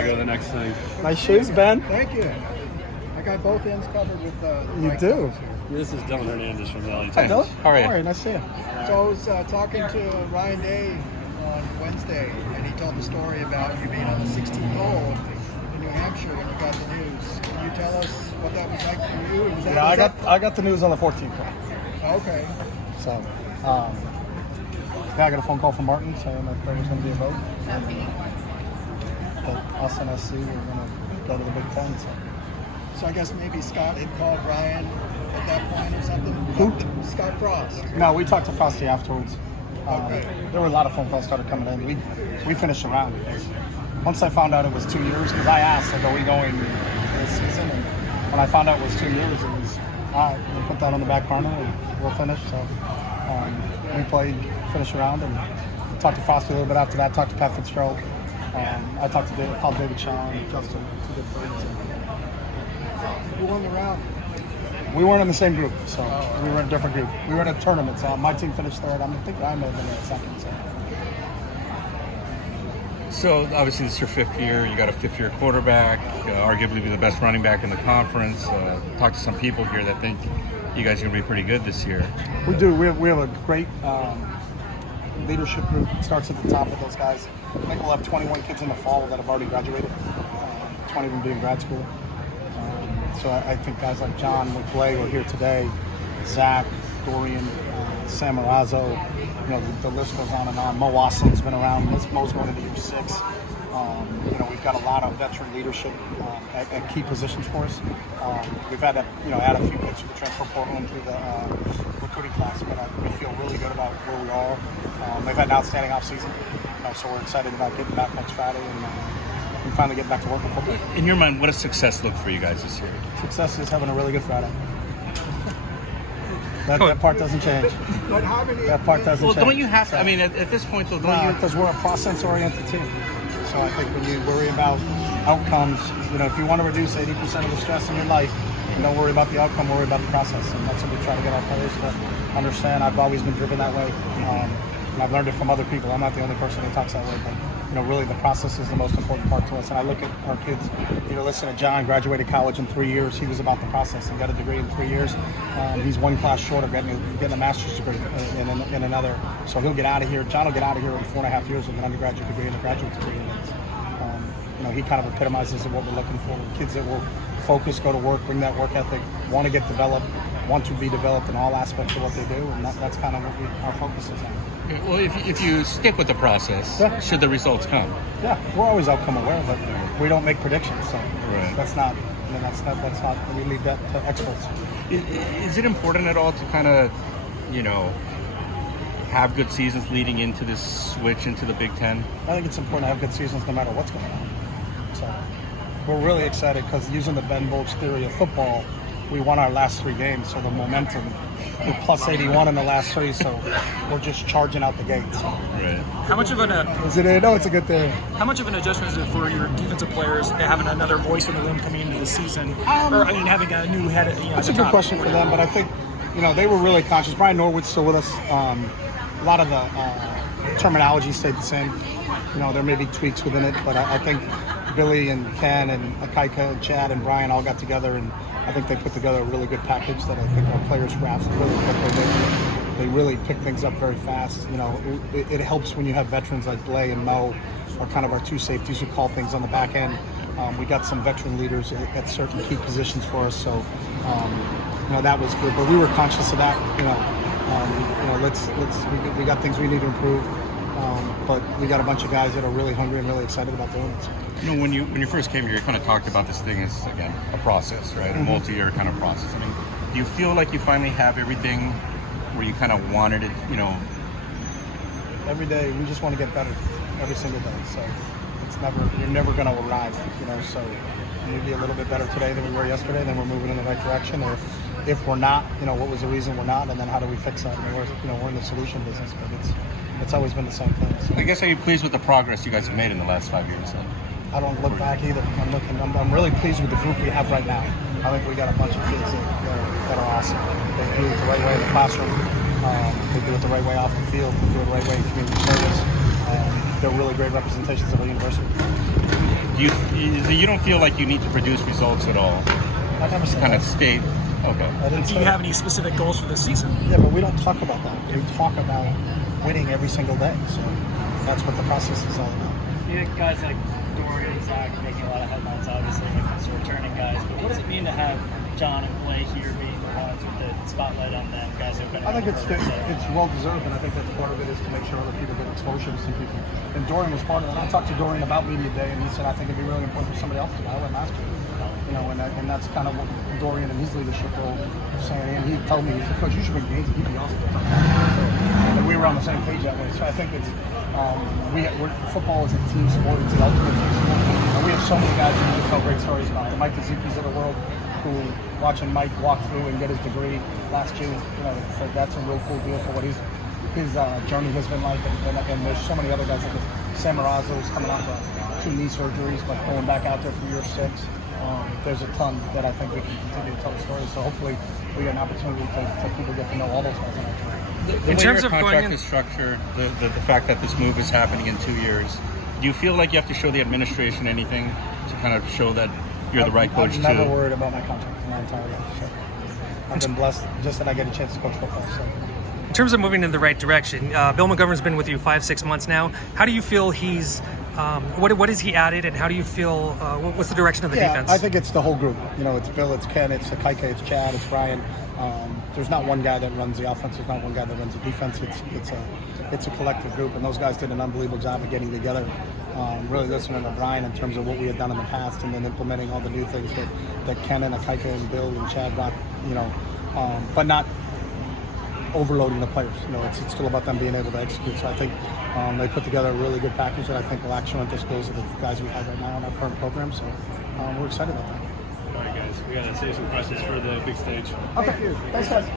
gotta go to the next thing. Nice shoes, Ben. Thank you. I got both ends covered with You do. This is Dylan Hernandez from Valley Hi, Times. Dylan. How are you? All right, nice to see you. So I was talking to Ryan Day on Wednesday, and he told the story about you being on the 16th hole in New Hampshire when you got the news. Can you tell us what that was like for you? Was that, Yeah, I got the news on the 14th hole. Okay. So, yeah, I got a phone call from Martin saying that there was going to be a vote. That us and SC were going to go to the Big Ten. So I guess maybe Scott had called Ryan at that point or something? Who? Scott Frost. No, we talked to Frosty afterwards. Okay. There were a lot of phone calls started coming in. We finished the round. Once I found out it was 2 years, because I asked, like, are we going this season? And when I found out it was 2 years, it was, all right, we'll put that on the back burner and we'll finish. So we played, finished the round, and talked to Frosty a little bit after that, talked to Pat Fitzgerald. I talked to David Shaw and Justin, two good friends. Who won the round? We weren't in the same group, so we were in a different group. We were in a tournament, so my team finished third. I think I may have been in second. So obviously this is your fifth year. You got a fifth-year quarterback, arguably the best running back in the conference. Talked to some people here that think you guys are going to be pretty good this year. We do. We have a great leadership group. It starts at the top with those guys. I think we'll have 21 kids in the fall that have already graduated, 20 of them being grad school. So I think guys like John McClay were here today, Zach, Dorian, Sam Marazzo, the list goes on and on. Mo Wasson's been around. Mo's going into year 6. We've got a lot of veteran leadership at key positions for us. We've had to, add a few kids through the transfer portal and through the recruiting class, but we feel really good about where we are. They've had an outstanding offseason, so we're excited about getting back next Friday and finally getting back to work with football. In your mind, what does success look for you guys this year? Success is having a really good Friday. That part doesn't change. But how many? That part doesn't change. Well, don't you have to? I mean, at this point, though, don't you? Because we're a process-oriented team. So I think when you worry about outcomes, if you want to reduce 80% of the stress in your life, and don't worry about the outcome, worry about the process. And that's what we try to get our players to understand. I've always been driven that way. And I've learned it from other people. I'm not the only person that talks that way, but really the process is the most important part to us. And I look at our kids, listen to John, graduated college in 3 years. He was about the process and got a degree in 3 years. He's one class short of getting a master's degree in another. So he'll get out of here. John will get out of here in 4.5 years with an undergraduate degree and a graduate degree. And he kind of epitomizes what we're looking for. Kids that will focus, go to work, bring that work ethic, want to get developed, want to be developed in all aspects of what they do. And that's kind of what our focus is on. Well, if you stick with the process, should the results come? Yeah, we're always outcome aware, but we don't make predictions. So that's not. We leave that to experts. Is it important at all to kind of, have good seasons leading into this switch into the Big Ten? I think it's important to have good seasons no matter what's going on. So we're really excited because using the Ben Bolch theory of football, we won our last 3 games, so the momentum. We're plus 81 in the last 3, so we're just charging out the gates. Right. How much of an it's a good thing. How much of an adjustment is it for your defensive players having another voice in the room coming into the season, having a new head? That's a good question for them, but I think they were really conscious. Brian Norwood's still with us. A lot of the terminology stayed the same. There may be tweaks within it, but I think Billy and Ken and Akaika and Chad and Brian all got together, and I think they put together a really good package that I think our players grasped really quickly. They really pick things up very fast. It helps when you have veterans like Blay and Mo, are kind of our 2 safeties who call things on the back end. We got some veteran leaders at certain key positions for us, so that was good. But we were conscious of that. We got things we need to improve. But we got a bunch of guys that are really hungry and really excited about doing it. When you first came here, you kind of talked about this thing as, again, a process, right? A multi-year kind of process. I mean, do you feel like you finally have everything where you kind of wanted it, Every day, we just want to get better every single day. So you're never going to arrive, so we need to be a little bit better today than we were yesterday, then we're moving in the right direction. Or if we're not, what was the reason we're not, and then how do we fix that? I mean, we're in the solution business, but it's always been the same thing. So. I guess, are you pleased with the progress you guys have made in the last 5 years? I don't look back either. I'm really pleased with the group we have right now. I think we got a bunch of kids that are awesome. They do it the right way in the classroom. They do it the right way off the field. They do it the right way in community service. They're really great representations of the university. Do you don't feel like you need to produce results at all? I never said Kind that. of state. Okay. I didn't Do say you that. have any specific goals for this season? Yeah, but we don't talk about that. We talk about winning every single day. So that's what the process is all about. You had guys like Dorian and Zach making a lot of headlines, obviously, when it comes to returning guys. But what does it mean to have John and Blake here being the ones with the spotlight on them, guys who've been I think around for so it's long? well deserved, and I think that's part of it is to make sure other people get exposure to some people. And Dorian was part of it. And I talked to Dorian about media day, and he said I think it'd be really important for somebody else to go. I went last year, and that's kind of what Dorian and his leadership role was saying. And he told me, he said, "Coach, you should bring Gaines. He'd be awesome." So, and we were on the same page that way. So I think it's football is a team sport. It's the ultimate team sport, and we have so many guys who we can tell great stories about. The Mike Tazikis of the world, who watching Mike walk through and get his degree last June, so that's a real cool deal for what his journey has been like. And there's so many other guys like this. Sam Marazzo's coming off of 2 knee surgeries, but going back out there for year 6. There's a ton that I think we can continue to tell the story. So hopefully we get an opportunity to people get to know all those guys on our team. The In way terms your of going contract in- is structured, the fact that this move is happening in 2 years, do you feel like you have to show the administration anything to kind of show that you're the right coach I'm never too? worried about my contract in my entire life. So I've been blessed just that I get a chance to coach football. So. In terms of moving in the right direction, Bill Montgomery's been with you 5-6 months now. How do you feel he's what has he added, and how do you feel? What's the direction of the defense? I think it's the whole group. It's Bill, it's Ken, it's Akaike, it's Chad, it's Brian. There's not one guy that runs the offense. There's not one guy that runs the defense. It's a collective group, and those guys did an unbelievable job of getting together. Really listening to Brian in terms of what we had done in the past, and then implementing all the new things that Ken and Akaike and Bill and Chad brought. But not overloading the players. It's still about them being able to execute. So I think they put together a really good package that I think will actually the skills of the guys we have right now in our current program. So we're excited about that. All right, guys, we got to save some questions for the big stage. Okay, thanks guys.